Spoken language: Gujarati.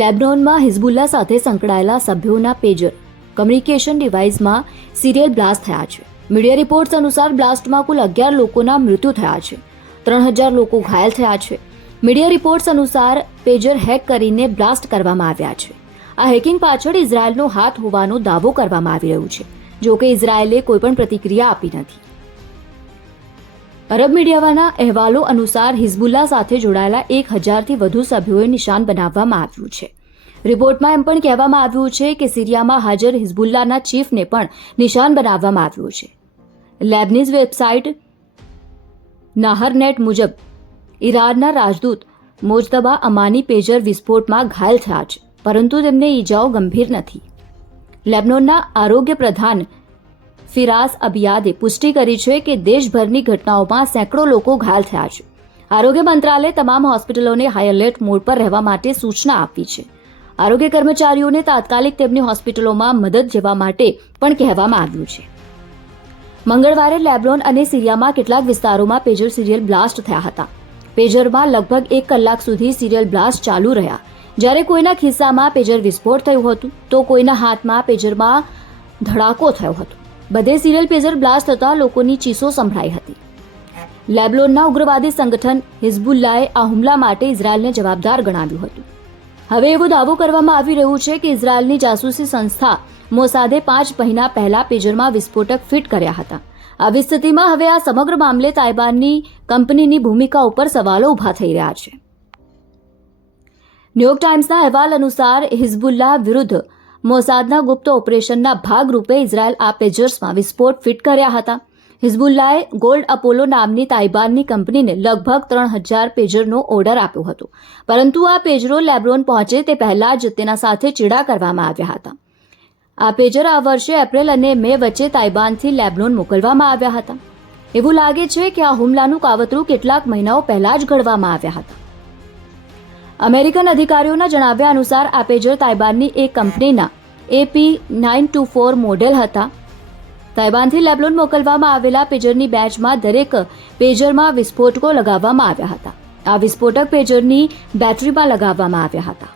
લેબનોનમાં હિઝબુલ્લા સાથે સંકળાયેલા સભ્યોના પેજર કમ્યુનિકેશન ડિવાઇસમાં સિરિયલ બ્લાસ્ટ થયા છે. મીડિયા રિપોર્ટ્સ અનુસાર બ્લાસ્ટમાં કુલ 11 લોકોના મૃત્યુ થયા છે. 3000 લોકો ઘાયલ થયા છે. મીડિયા રિપોર્ટ્સ અનુસાર પેજર હેક કરીને બ્લાસ્ટ કરવામાં આવ્યા છે. આ હેકિંગ પાછળ ઇઝરાયલનો હાથ હોવાનો દાવો કરવામાં આવી રહ્યો છે. જોકે ઇઝરાયલે કોઈપણ પ્રતિક્રિયા આપી નથી. અરબ મીડિયાના અહેવાલો અનુસાર હિઝબુલ્લા સાથે જોડાયેલા 1000થી વધુ સભ્યોએ નિશાન બનાવવામાં આવ્યું છે. રિપોર્ટમાં એમ પણ કહેવામાં આવ્યું છે કે સિરિયામાં હાજર હિઝબુલ્લાના ચીફને પણ નિશાન બનાવવામાં આવ્યું છે. લેબનીઝ વેબસાઇટ નાહરનેટ મુજબ ઈરાનના રાજદૂત મોજતબા અમાની પેજર વિસ્ફોટમાં ઘાયલ થયા છે, પરંતુ તેમને ઈજાઓ ગંભીર નથી. લેબનોનના આરોગ્ય પ્રધાન ફિરાસ અબિયાદે પુષ્ટિ કરી છે કે દેશભરની ઘટનાઓમાં સેંકડો લોકો ઘાયલ થયા છે. આરોગ્ય મંત્રાલયે તમામ હોસ્પિટલોને હાઈ એલર્ટ મોડ પર રહેવા માટે સૂચના આપી છે. આરોગ્ય કર્મચારીઓને તાત્કાલિક તેમની હોસ્પિટલોમાં મદદ જવા માટે પણ કહેવામાં આવ્યું છે. મંગળવારે લેબનોન અને સિરિયામાં કેટલાક વિસ્તારોમાં પેજર સિરિયલ બ્લાસ્ટ થયા હતા. પેજરમાં લગભગ 1 કલાક સુધી સિરિયલ બ્લાસ્ટ ચાલુ રહ્યા. જ્યારે કોઈના ખિસ્સામાં પેજર વિસ્ફોટ થયું હતું તો કોઈના હાથમાં પેજરમાં ધડાકો થયો હતો. બધે સિરિયલ પેજર બ્લાસ્ટ થતાં લોકોની ચીસો સંભળાઈ હતી. લેબનોનના ઉગ્રવાદી સંગઠન હિઝબુલ્લાએ આ હુમલા માટે ઇઝરાયલને જવાબદાર ગણાવ્યું હતું. હવે એવો દાવો કરવામાં આવી રહ્યો છે કે ઇઝરાયલની જાસૂસી સંસ્થા મોસાદે 5 મહિના પહેલા પેજરમાં વિસ્ફોટક ફિટ કર્યા હતા. આવી સ્થિતિમાં હવે આ સમગ્ર મામલે તાઇબાનની કંપનીની ભૂમિકા ઉપર સવાલો ઊભા થઈ રહ્યા છે. ન્યૂયોર્ક ટાઈમ્સના અહેવાલ અનુસાર હિઝબુલ્લા વિરુદ્ધ મોસાદના ગુપ્ત ઓપરેશનના ભાગરૂપે ઇઝરાયલ આ પેજર્સમાં વિસ્ફોટ ફિટ કર્યા હતા. હિઝબુલ્લાએ ગોલ્ડ અપોલો નામની તાઇબાનની કંપનીને લગભગ 3000 પેજરનો ઓર્ડર આપ્યો હતો, પરંતુ આ પેજરો લેબનોન પહોંચે તે પહેલા જ તેના સાથે ચેડા કરવામાં આવ્યા હતા. આ પેજર આ વર્ષે એપ્રિલ અને મે વચ્ચે તાઇબાનથી લેબનોન મોકલવામાં આવ્યા હતા. એવું લાગે છે કે આ હુમલાનું કાવતરું કેટલાક મહિનાઓ પહેલા જ ઘડવામાં આવ્યા હતા. અમેરિકન અધિકારીઓના જણાવ્યા અનુસાર આ પેજર તાઇબાનની એક કંપનીના AP924 મોડેલ હતા. તાઇવાનથી લેબનોન મોકલવામાં આવેલા પેજરની બેચમાં દરેક પેજરમાં વિસ્ફોટકો લગાવવામાં આવ્યા હતા. આ વિસ્ફોટક પેજરની બેટરીમાં લગાવવામાં આવ્યા હતા.